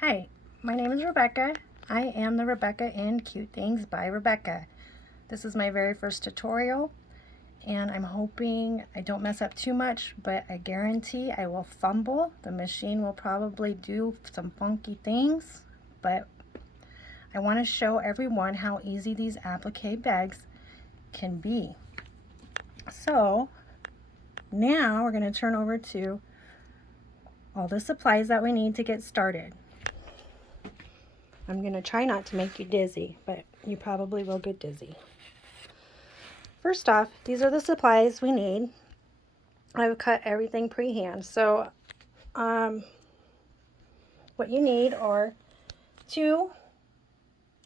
Hi, my name is Rebecca. I am the Rebecca in Cute Things by Rebecca. This is my very first tutorial, and I'm hoping I don't mess up too much, but I guarantee I will fumble. The machine will probably do some funky things, but I want to show everyone how easy these applique bags can be. So now we're going to turn over to all the supplies that we need to get started. I'm going to try not to make you dizzy, but you probably will get dizzy. First off, these are the supplies we need. I've cut everything pre-hand. So what you need are two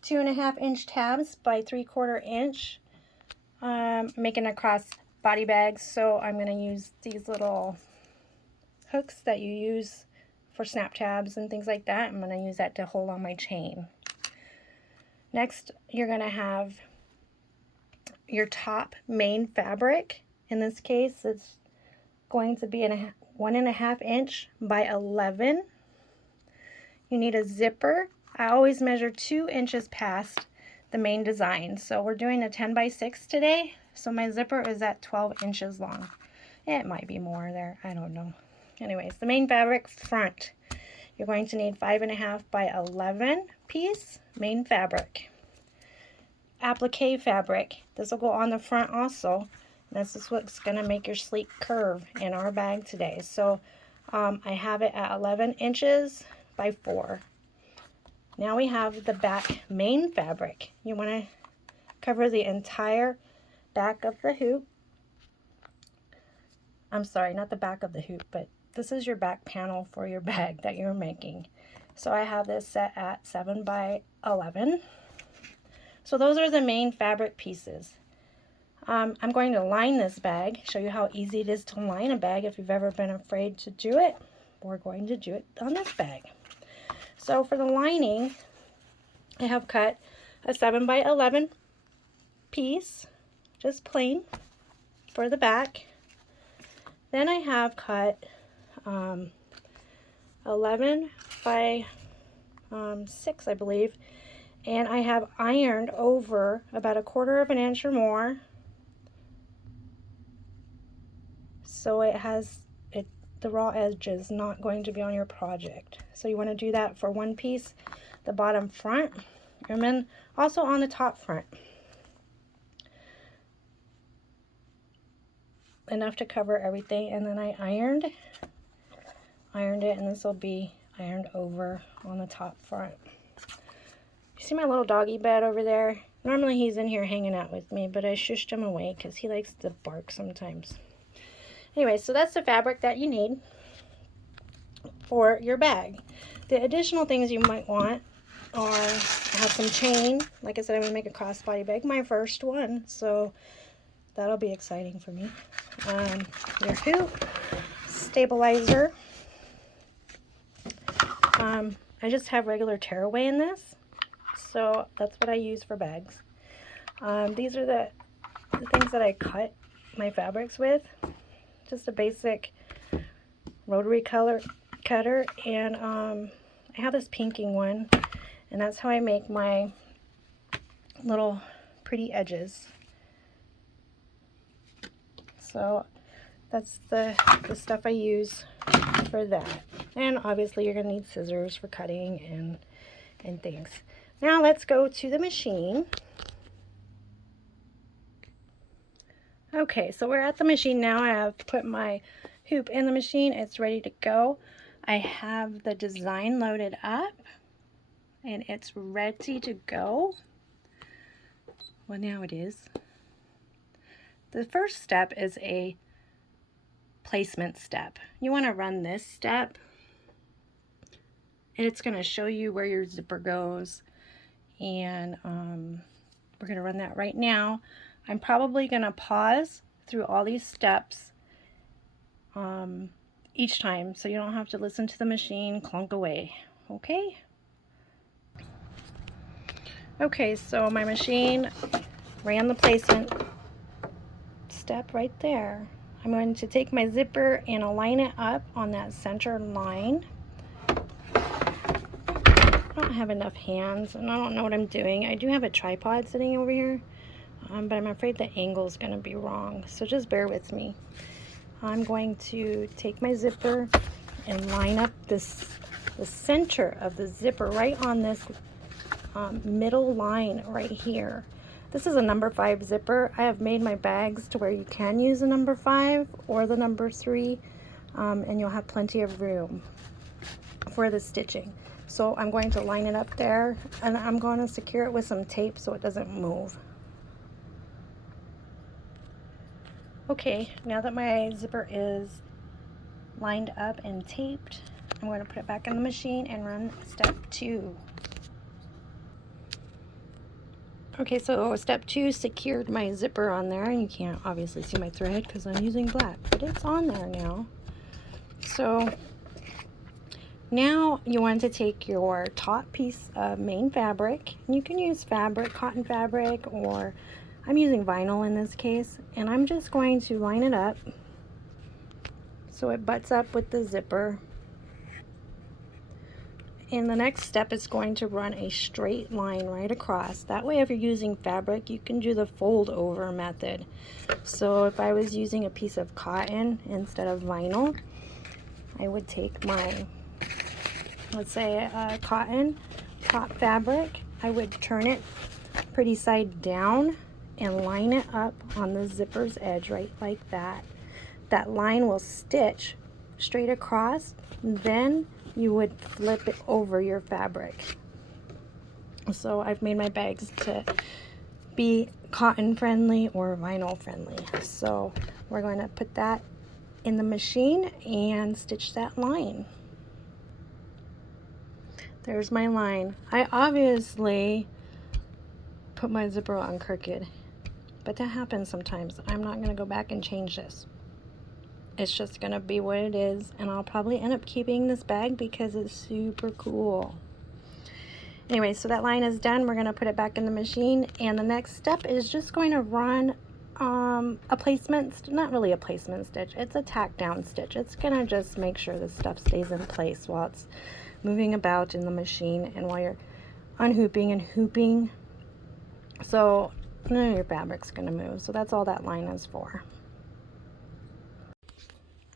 2.5 inch tabs by 3/4 inch. Making a cross body bag, so I'm going to use these little hooks that you use for snap tabs and things like that. I'm going to use that to hold on my chain. Next, you're going to have your top main fabric. In this case, it's going to be 1.5 inch by 11. You need a zipper. I always measure 2 inches past the main design. So we're doing a 10 by 6 today. So my zipper is at 12 inches long. It might be more there, I don't know. Anyways, the main fabric front. You're going to need 5.5 by 11 piece main fabric. Applique fabric. This will go on the front also. This is what's going to make your sleek curve in our bag today. So I have it at 11 inches by 4. Now we have the back main fabric. You want to cover the entire back of the hoop. I'm sorry, not the back of the hoop, but this is your back panel for your bag that you're making. So I have this set at 7 by 11. So those are the main fabric pieces. I'm going to line this bag, show you how easy it is to line a bag if you've ever been afraid to do it. We're going to do it on this bag. So for the lining, I have cut a 7 by 11 piece, just plain, for the back. Then I have cut 11 by 6, I believe, and I have ironed over about 1/4 inch or more, so it has the raw edge is not going to be on your project. So you want to do that for one piece, the bottom front, and then also on the top front. Enough to cover everything, and then I ironed it, and this will be ironed over on the top front. You see my little doggy bed over there? Normally he's in here hanging out with me, but I shushed him away because he likes to bark sometimes. Anyway, so that's the fabric that you need for your bag. The additional things you might want are, I have some chain. Like I said, I'm going to make a crossbody bag, my first one, so that'll be exciting for me. Your hoop, stabilizer. I just have regular tearaway in this, so that's what I use for bags. These are the things that I cut my fabrics with. Just a basic rotary cutter, and I have this pinking one, and that's how I make my little pretty edges. So that's the stuff I use for that. And obviously you're going to need scissors for cutting and things. Now let's go to the machine. Okay, so we're at the machine now. I have put my hoop in the machine. It's ready to go. I have the design loaded up and it's ready to go. Well, now it is. The first step is a placement step. You want to run this step. It's going to show you where your zipper goes, and we're going to run that right now. I'm probably going to pause through all these steps each time, so you don't have to listen to the machine clunk away. Okay? Okay, so my machine ran the placement step right there. I'm going to take my zipper and align it up on that center line. I don't have enough hands and I don't know what I'm doing. I do have a tripod sitting over here, but I'm afraid the angle is going to be wrong, so just bear with me. I'm going to take my zipper and line up the center of the zipper right on this middle line right here. This is a number 5 zipper. I have made my bags to where you can use a number 5 or the number 3, and you'll have plenty of room for the stitching. So I'm going to line it up there, and I'm going to secure it with some tape so it doesn't move. Okay, now that my zipper is lined up and taped, I'm going to put it back in the machine and run step 2. Okay, so step 2 secured my zipper on there, and you can't obviously see my thread because I'm using black, but it's on there now. So now you want to take your top piece of main fabric, and you can use fabric, cotton fabric, or I'm using vinyl in this case, and I'm just going to line it up so it butts up with the zipper. And the next step is going to run a straight line right across. That way, if you're using fabric, you can do the fold over method. So if I was using a piece of cotton instead of vinyl, I would take my, let's say, cotton top fabric. I would turn it pretty side down and line it up on the zipper's edge right like that. That line will stitch straight across, then you would flip it over your fabric. So I've made my bags to be cotton friendly or vinyl friendly. So we're going to put that in the machine and stitch that line. There's my line. I obviously put my zipper on crooked, but that happens sometimes. I'm not going to go back and change this. It's just gonna be what it is, and I'll probably end up keeping this bag because it's super cool. Anyway, so that line is done. We're gonna put it back in the machine, and the next step is just going to run a placement, not really a placement stitch, it's a tack down stitch. It's gonna just make sure this stuff stays in place while it's moving about in the machine and while you're unhooping and hooping, so none of your fabric's gonna move. So that's all that line is for.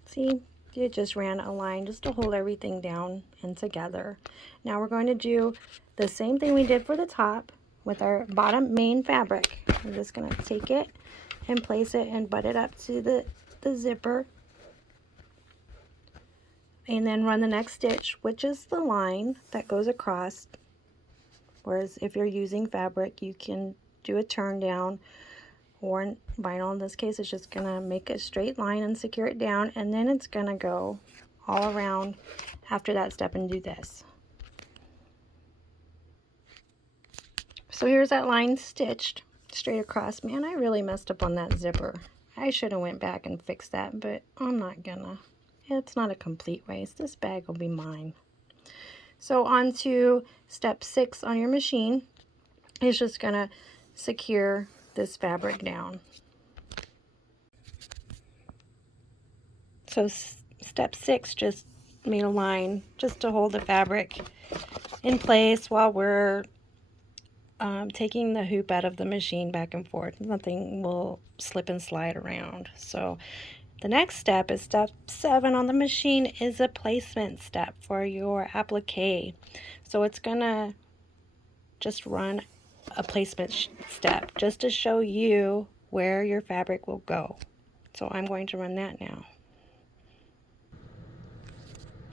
See, it just ran a line just to hold everything down and together. Now we're going to do the same thing we did for the top with our bottom main fabric. We're just going to take it and place it and butt it up to the zipper, and then run the next stitch, which is the line that goes across. Whereas if you're using fabric, you can do a turn down, or in vinyl in this case, it's just gonna make a straight line and secure it down, and then it's gonna go all around after that step and do this. So here's that line stitched straight across. Man, I really messed up on that zipper. I should have went back and fixed that, but I'm not gonna. It's not a complete waste. This bag will be mine. So on to step 6 on your machine is just gonna secure this fabric down. So step 6 just made a line just to hold the fabric in place while we're taking the hoop out of the machine back and forth. Nothing will slip and slide around. So the next step is step 7 on the machine is a placement step for your applique. So it's gonna just run a placement step just to show you where your fabric will go. So I'm going to run that now.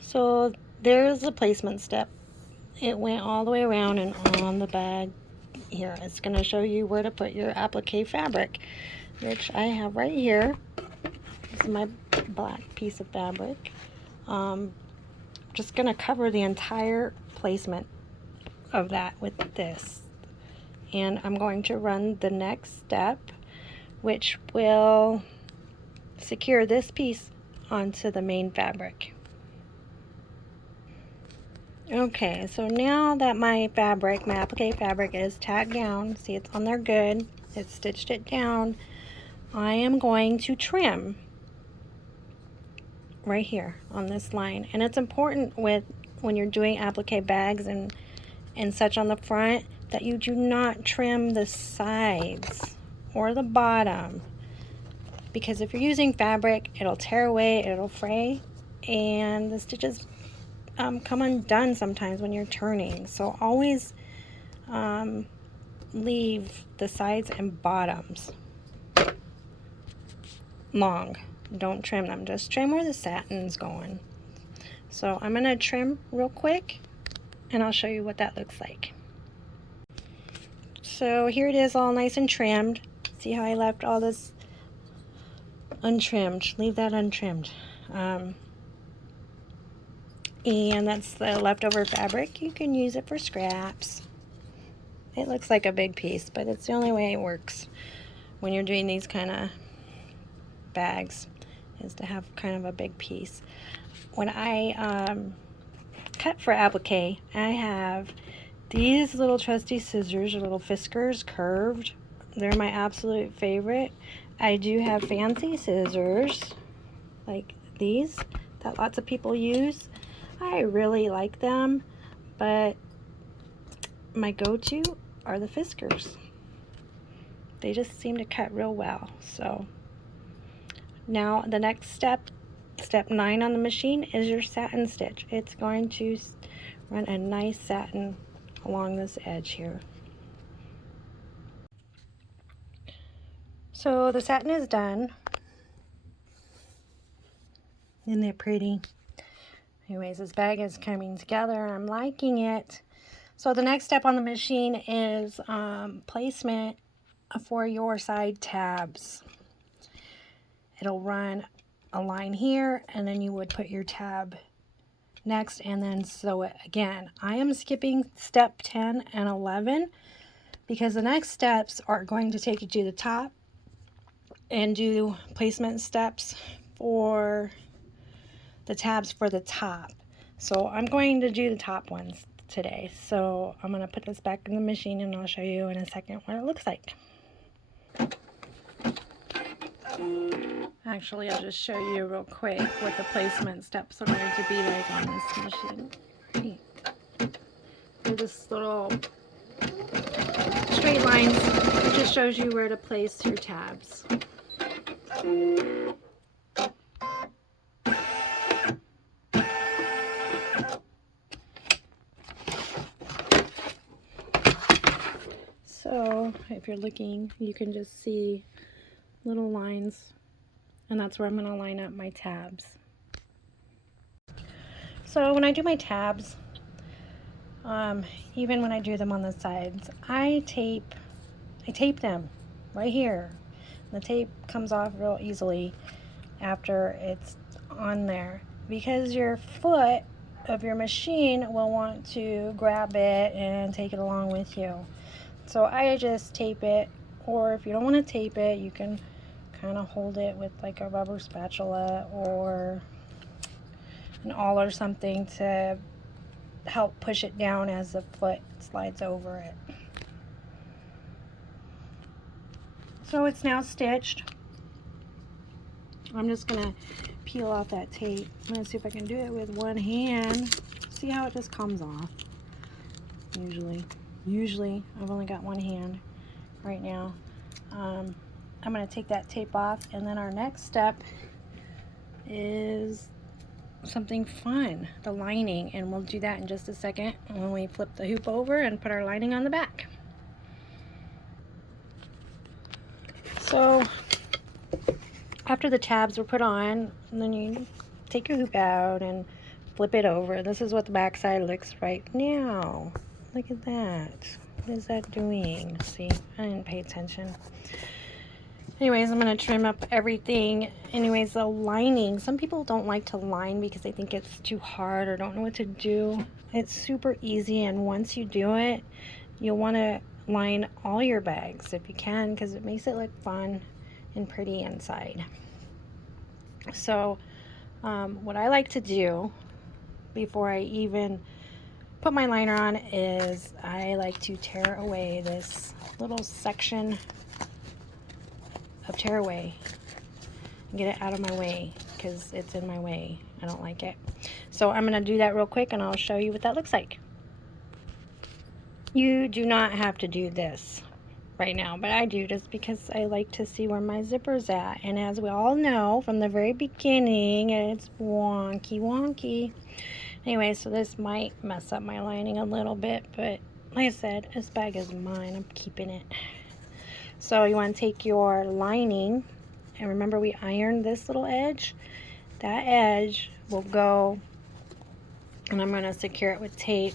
So there's the placement step. It went all the way around and on the bag here. It's going to show you where to put your applique fabric, which I have right here. This is my black piece of fabric. Just going to cover the entire placement of that with this. And I'm going to run the next step, which will secure this piece onto the main fabric. Okay, so now that my fabric, my applique fabric is tacked down, see it's on there good, it's stitched it down, I am going to trim right here on this line. And it's important when you're doing applique bags and and such on the front that you do not trim the sides or the bottom, because if you're using fabric, it'll tear away, it'll fray, and the stitches come undone sometimes when you're turning. So always leave the sides and bottoms long. Don't trim them, just trim where the satin's going. So I'm gonna trim real quick and I'll show you what that looks like. So here it is, all nice and trimmed. See how I left all this untrimmed? Leave that untrimmed. And that's the leftover fabric. You can use it for scraps. It looks like a big piece, but it's the only way it works when you're doing these kind of bags, is to have kind of a big piece. When I cut for applique, I have these little trusty scissors, little Fiskars curved. They're my absolute favorite. I do have fancy scissors like these that lots of people use. I really like them, but my go-to are the Fiskars. They just seem to cut real well. So now the next step, step 9 on the machine, is your satin stitch. It's going to run a nice satin along this edge here. So the satin is done. Isn't that pretty? Anyways, this bag is coming together and I'm liking it. So the next step on the machine is placement for your side tabs. It'll run a line here, and then you would put your tab next and then sew it again. I am skipping step 10 and 11 because the next steps are going to take you to the top and do placement steps for the tabs for the top. So I'm going to do the top ones today. So I'm going to put this back in the machine and I'll show you in a second what it looks like. Actually, I'll just show you real quick what the placement steps are going to be like on this machine. They're just little straight lines. It just shows you where to place your tabs. So if you're looking, you can just see little lines, and that's where I'm going to line up my tabs. So when I do my tabs, even when I do them on the sides, I tape them right here. The tape comes off real easily after it's on there, because your foot of your machine will want to grab it and take it along with you. So I just tape it, or if you don't want to tape it, you can kind of hold it with like a rubber spatula or an awl or something to help push it down as the foot slides over it. So it's now stitched. I'm just gonna peel off that tape. I'm gonna see if I can do it with one hand. See how it just comes off. Usually I've only got one hand right now. I'm going to take that tape off, and then our next step is something fun, the lining, and we'll do that in just a second when we flip the hoop over and put our lining on the back. So after the tabs are put on, and then you take your hoop out and flip it over. This is what the back side looks right now. Look at that. What is that doing? See, I didn't pay attention. Anyways, I'm going to trim up everything. Anyways, the lining, some people don't like to line because they think it's too hard or don't know what to do. It's super easy, and once you do it, you'll want to line all your bags if you can, because it makes it look fun and pretty inside. So what I like to do before I even put my liner on is I like to tear away this little section of tearaway and get it out of my way, because it's in my way. I don't like it. So I'm going to do that real quick and I'll show you what that looks like. You do not have to do this right now, but I do just because I like to see where my zipper's at. And as we all know from the very beginning, it's wonky. Anyway, so this might mess up my lining a little bit, but like I said, this bag is mine. I'm keeping it. So you want to take your lining, and remember we ironed this little edge. That edge will go, and I'm going to secure it with tape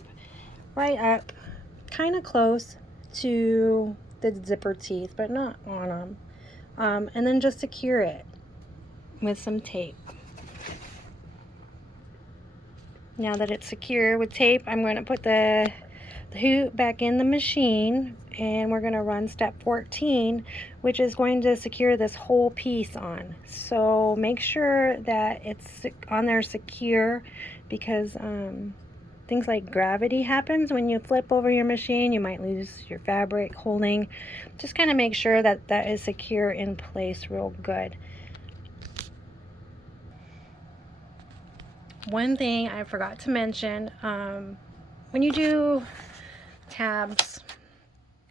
right up, kind of close to the zipper teeth, but not on them. And then just secure it with some tape. Now that it's secure with tape, I'm going to put the hoop back in the machine, and we're going to run step 14, which is going to secure this whole piece on. So make sure that it's on there secure, because things like gravity happens when you flip over your machine. You might lose your fabric holding. Just kind of make sure that that is secure in place real good. One thing I forgot to mention, when you do tabs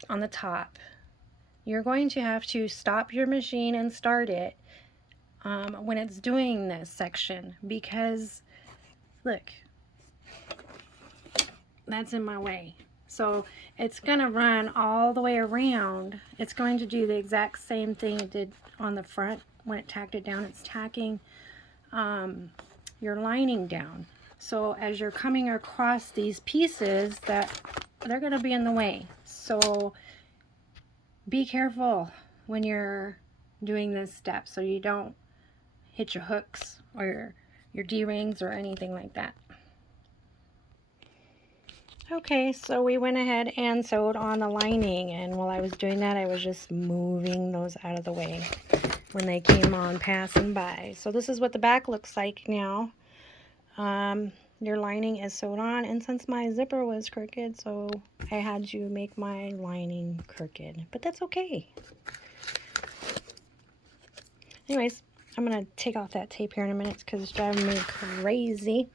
on the top, you're going to have to stop your machine and start it when it's doing this section, because look, that's in my way. So it's going to run all the way around. It's going to do the exact same thing it did on the front when it tacked it down. It's tacking your lining down. So as you're coming across these pieces, that they're going to be in the way. So be careful when you're doing this step so you don't hit your hooks or your D-rings or anything like that. Okay, so we went ahead and sewed on the lining, and while I was doing that, I was just moving those out of the way when they came on passing by. So this is what the back looks like now. Your lining is sewed on, and since my zipper was crooked, so I had to make my lining crooked, but that's okay. Anyways, I'm going to take off that tape here in a minute because it's driving me crazy.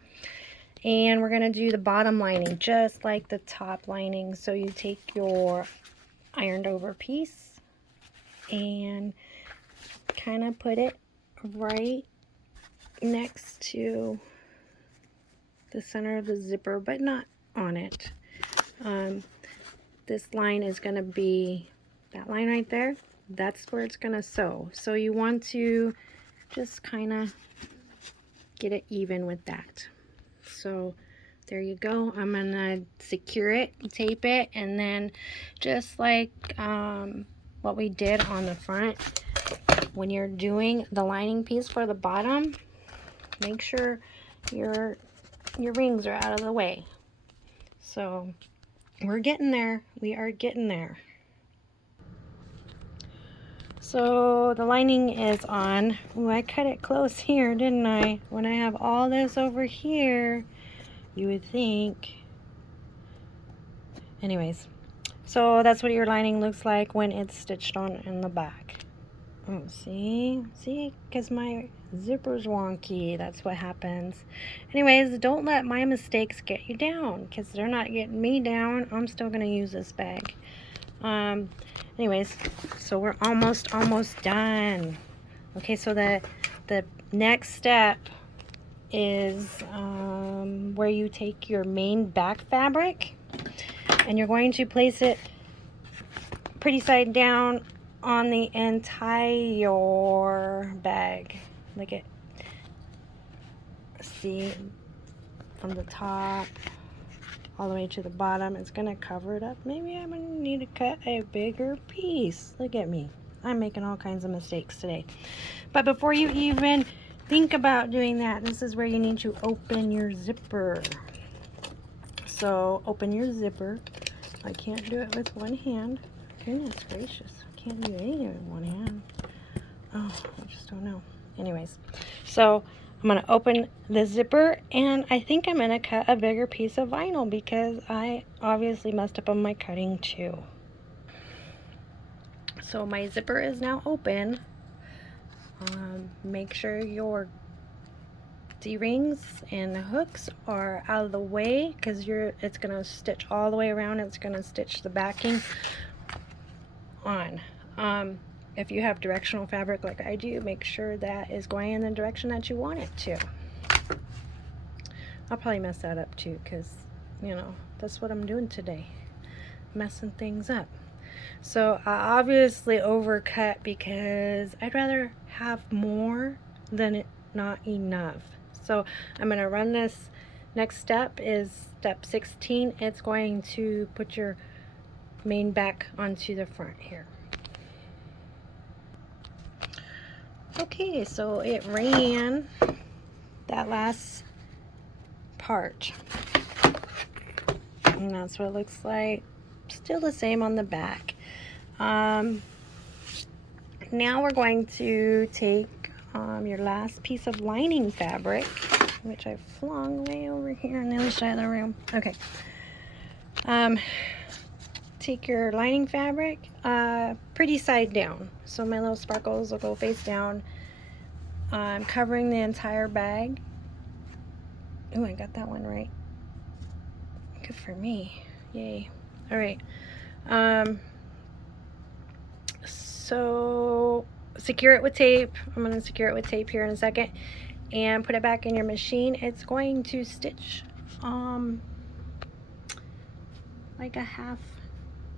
And we're going to do the bottom lining just like the top lining. So you take your ironed over piece and kind of put it right next to the center of the zipper, but not on it. This line is going to be, that line right there, that's where it's going to sew. So you want to just kind of get it even with that. So there you go. I'm going to secure it, tape it, and then just like what we did on the front, when you're doing the lining piece for the bottom, make sure your rings are out of the way. So we're getting there. We are getting there. So the lining is on. Ooh, I cut it close here, didn't I? When I have all this over here, you would think. Anyways, so that's what your lining looks like when it's stitched on in the back. Oh, see, because my zipper's wonky. That's what happens. Anyways, don't let my mistakes get you down, because they're not getting me down. I'm still gonna use this bag. Anyways, so we're almost done. Okay, so the next step is where you take your main back fabric and you're going to place it pretty side down on the entire bag. Look at, see, from the top all the way to the bottom. It's gonna cover it up. Maybe I'm gonna need to cut a bigger piece. Look at me, I'm making all kinds of mistakes today. But before you even think about doing that, this is where you need to open your zipper. So open your zipper. I can't do it with one hand. Goodness gracious, I can't do anything with one hand. Oh, I just don't know. Anyways, so I'm going to open the zipper, and I think I'm going to cut a bigger piece of vinyl because I obviously messed up on my cutting too. So my zipper is now open. Make sure your D-rings and the hooks are out of the way, because it's going to stitch all the way around. It's going to stitch the backing on. If you have directional fabric like I do, make sure that is going in the direction that you want it to. I'll probably mess that up too, because, you know, that's what I'm doing today, messing things up. So I obviously overcut because I'd rather have more than not enough. So I'm going to run this. Next step is step 16. It's going to put your main back onto the front here. Okay, so it ran that last part, and that's what it looks like. Still the same on the back. Now we're going to take your last piece of lining fabric, which I flung way over here on the other side of the room. Okay. Take your lining fabric, pretty side down, so my little sparkles will go face down. I'm covering the entire bag. Oh, I got that one right. Good for me. Yay. All right. So secure it with tape. I'm going to secure it with tape here in a second and put it back in your machine. It's going to stitch like a half.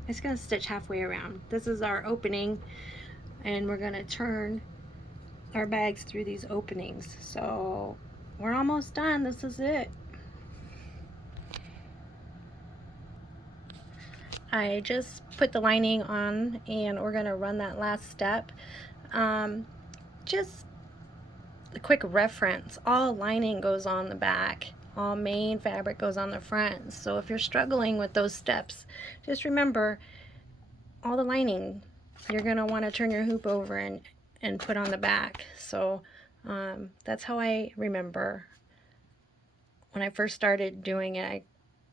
It's going to stitch halfway around. This is our opening, and we're going to turn our bags through these openings. So we're almost done. This is it. I just put the lining on, and we're going to run that last step. Just a quick reference, all lining goes on the back, all main fabric goes on the front. So if you're struggling with those steps, just remember all the lining you're going to want to turn your hoop over and put on the back. So that's how I remember. When I first started doing it, I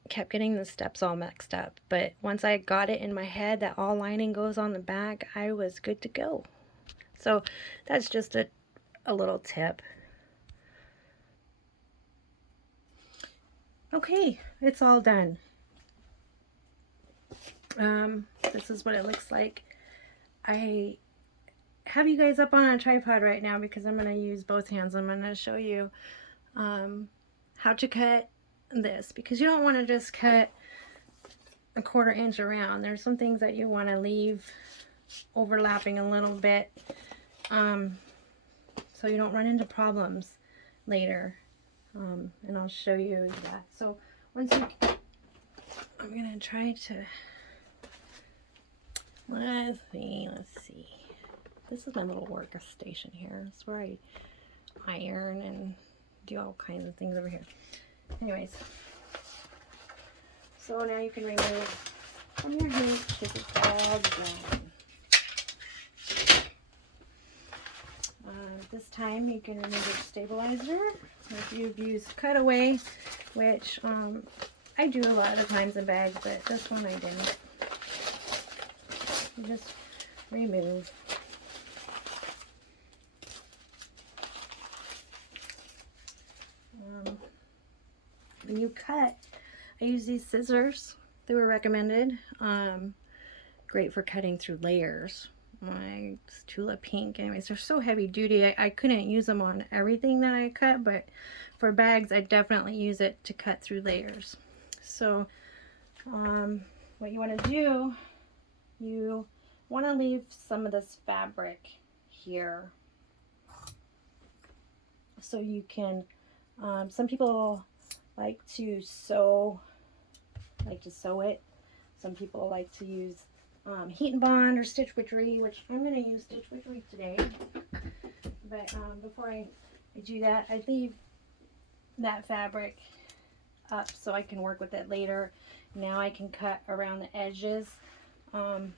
kept getting the steps all mixed up, but once I got it in my head that all lining goes on the back, I was good to go. So that's just a little tip. Okay, it's all done. This is what it looks like. I have you guys up on a tripod right now because I'm going to use both hands. I'm going to show you how to cut this, because you don't want to just cut a 1/4 inch around. There's some things that you want to leave overlapping a little bit, so you don't run into problems later, and I'll show you that. So once you, I'm gonna try to, let's see, this is my little workstation here. It's where I iron and do all kinds of things over here. Anyways, so now you can remove from your hoop because it's all done. This time you can remove your stabilizer. If you've used cutaway, which I do a lot of times in bags, but this one I didn't. You just remove. When you cut, I use these scissors. They were recommended. Great for cutting through layers. My tulip pink. Anyways, they're so heavy duty. I couldn't use them on everything that I cut, but for bags, I definitely use it to cut through layers. So, what you want to do, you want to leave some of this fabric here, so you can. Some people like to sew it. Some people like to use heat and bond or stitch witchery, which I'm going to use stitch witchery today. But before I do that, I leave that fabric up so I can work with it later. Now I can cut around the edges. I'm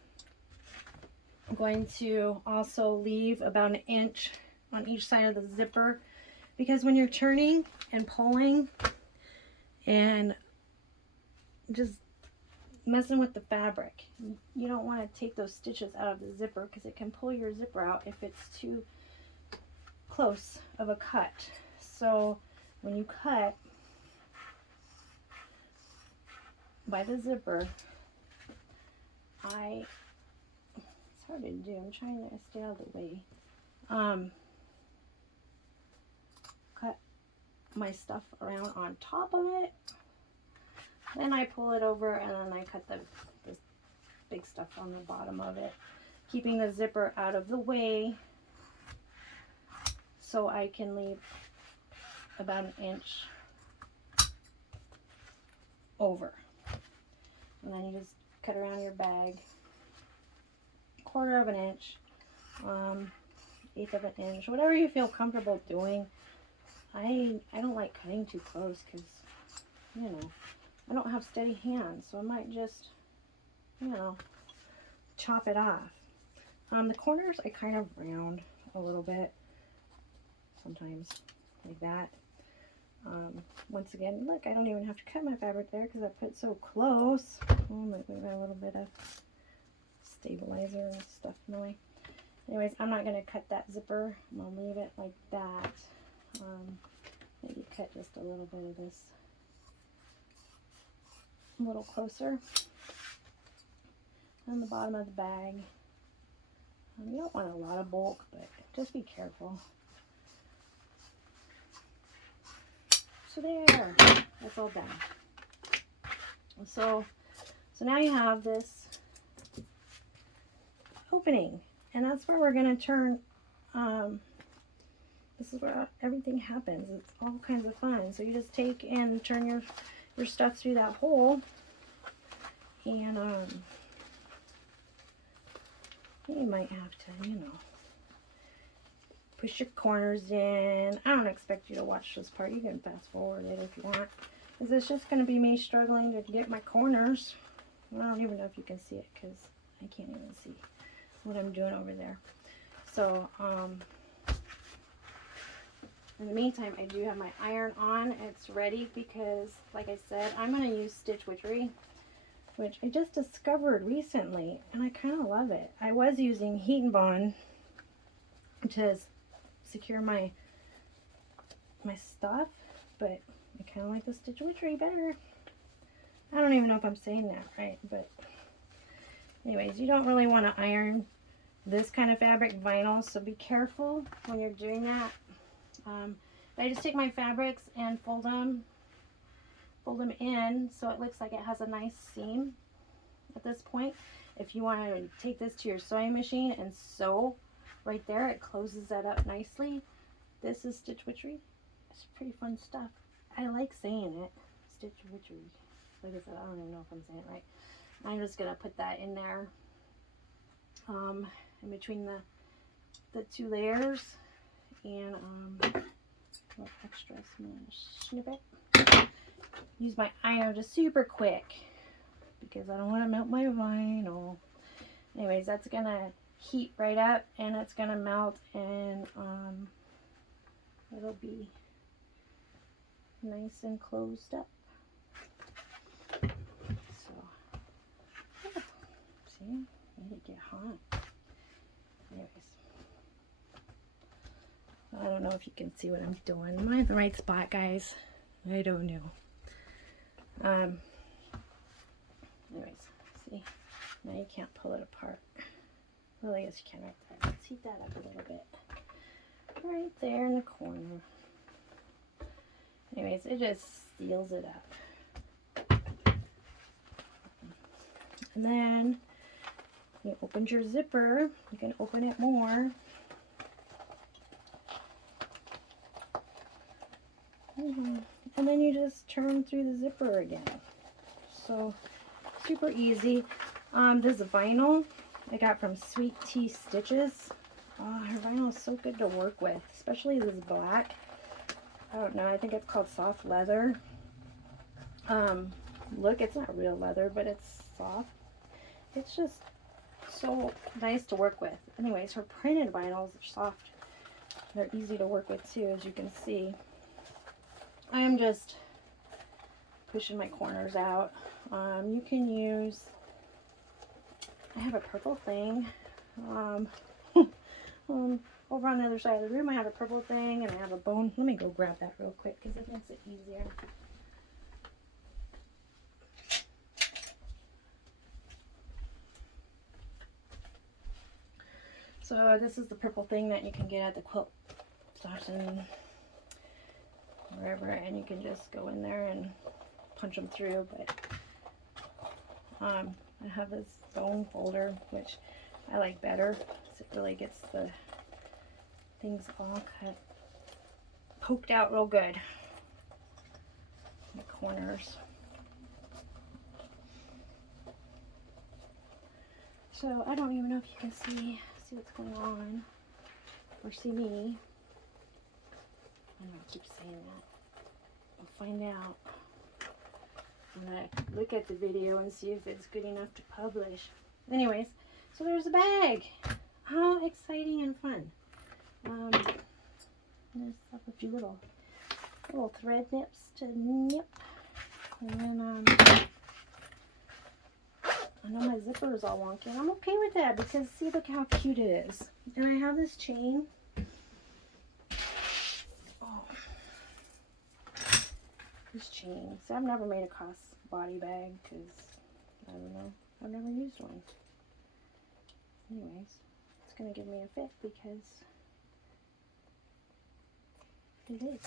going to also leave about 1 inch on each side of the zipper, because when you're turning and pulling and just messing with the fabric, you don't want to take those stitches out of the zipper, because it can pull your zipper out if it's too close of a cut. So when you cut by the zipper, it's hard to do. I'm trying to stay out of the way. Cut my stuff around on top of it. Then I pull it over and then I cut this big stuff on the bottom of it, keeping the zipper out of the way so I can leave about an inch over. And then you just cut around your bag, 1/4 of an inch, 1/8 of an inch, whatever you feel comfortable doing. I don't like cutting too close because, you know, I don't have steady hands, so I might just, you know, chop it off. The corners I kind of round a little bit, sometimes like that. Once again, look, I don't even have to cut my fabric there because I put it so close. Oh, I might leave a little bit of stabilizer and stuff in the way. Anyways, I'm not going to cut that zipper. I'm going to leave it like that. Maybe cut just a little bit of this a little closer on the bottom of the bag. You don't want a lot of bulk, but just be careful. So there, that's all done. So now you have this opening, and that's where we're going to turn. This is where everything happens. It's all kinds of fun. So you just take and turn your stuff through that hole, and you might have to, you know, push your corners in. I don't expect you to watch this part. You can fast forward it if you want, because it's just going to be me struggling to get my corners. I don't even know if you can see it because I can't even see what I'm doing over there. So in the meantime, I do have my iron on. It's ready because, like I said, I'm going to use Stitch Witchery, which I just discovered recently, and I kind of love it. I was using Heat and Bond to secure my stuff, but I kind of like the Stitch Witchery better. I don't even know if I'm saying that right, but anyways, you don't really want to iron this kind of fabric, vinyl, so be careful when you're doing that. I just take my fabrics and fold them in so it looks like it has a nice seam at this point. If you want to take this to your sewing machine and sew right there, it closes that up nicely. This is Stitch Witchery. It's pretty fun stuff. I like saying it, Stitch Witchery. Like I said, I don't even know if I'm saying it right. I'm just gonna put that in there, in between the two layers, and extra, so I'm gonna snip it. Use my iron just super quick because I don't want to melt my vinyl. Anyways, that's gonna heat right up and it's gonna melt, and it'll be nice and closed up. So yeah. See, made it get hot. Anyways, I don't know if you can see what I'm doing. Am I in the right spot, guys? I don't know. Anyways, see, now you can't pull it apart. Well, I guess you can right there. Let's heat that up a little bit. Right there in the corner. Anyways, it just seals it up. And then you open your zipper. You can open it more. And then you just turn through the zipper again. So super easy. This vinyl I got from Sweet Tea Stitches. Her vinyl is so good to work with, especially this black. I don't know, I think it's called soft leather. Look, it's not real leather, but it's soft. It's just so nice to work with. Anyways, her printed vinyls are soft. They're easy to work with too, as you can see. I am just pushing my corners out. You can use, I have a purple thing. over on the other side of the room, I have a purple thing, and I have a bone. Let me go grab that real quick because it makes it easier. So this is the purple thing that you can get at the quilt Satin, wherever, and you can just go in there and punch them through. But I have this bone folder, which I like better, because it really gets the things all poked out real good, the corners. So I don't even know if you can see what's going on, or see me. I know I keep saying that. I'll find out when I look at the video and see if it's good enough to publish. Anyways, so there's a bag. How exciting and fun. There's a few little thread nips to nip. And then I know my zipper is all wonky, and I'm okay with that because see, look how cute it is. And I have this chain. Oh, this chain. So I've never made a cross body bag because I don't know. I've never used one. Anyways, it's gonna give me a fit because it is.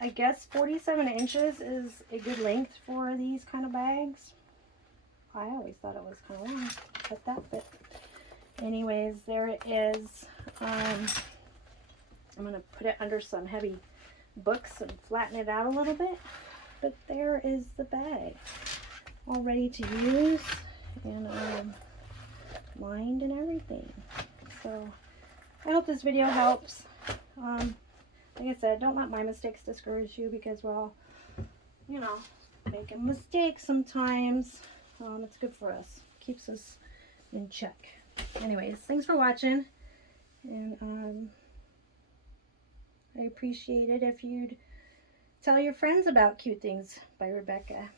I guess 47 inches is a good length for these kind of bags. I always thought it was kind of long, but that fit. Anyways, there it is. I'm going to put it under some heavy books and flatten it out a little bit. But there is the bag, all ready to use and lined and everything. So I hope this video helps. Like I said, don't let my mistakes discourage you because we're all, you know, making mistakes sometimes. It's good for us. Keeps us in check. Anyways, thanks for watching. And I appreciate it if you'd tell your friends about Cute Things by Rebecca.